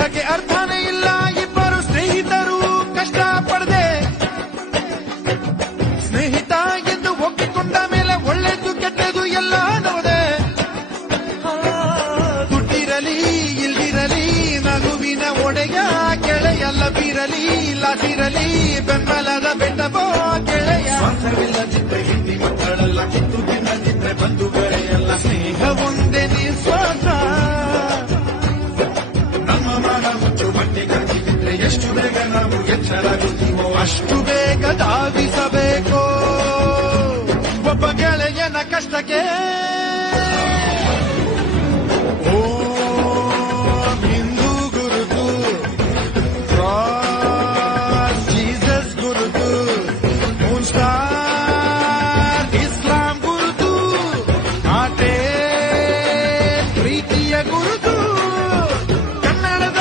ಸ್ನೇಹಕ್ಕೆ ಅರ್ಥನೇ ಇಲ್ಲ, ಇಬ್ಬರು ಸ್ನೇಹಿತರು ಕಷ್ಟ ಪಡದೆ ಸ್ನೇಹಿತ ಎಂದು ಒಪ್ಪಿಕೊಂಡ ಮೇಲೆ ಒಳ್ಳೆದು ಕೆಟ್ಟದು ಎಲ್ಲ ನವದೆ ದುಡ್ಡಿರಲಿ ಇಲ್ದಿರಲಿ, ನಗುವಿನ ಒಡೆಯ ಕೆಳೆಯಲ್ಲ ಬೀರಲಿ ಲಾಸಿರಲಿ ಬೆಂಬಲದ ಬೆಟ್ಟಬೋ ಗೆಳೆಯ ಬಟ್ಟೆ ಕಟ್ಟಿದ್ರೆ ಎಷ್ಟು ಬೇಗ ನಾವು ಎಚ್ಚರಾಗುತ್ತೀವೋ ಅಷ್ಟು ಬೇಗ ಧಾವಿಸಬೇಕು. ಒಬ್ಬ ಗೆಳೆಯನ ಕಷ್ಟಕ್ಕೆ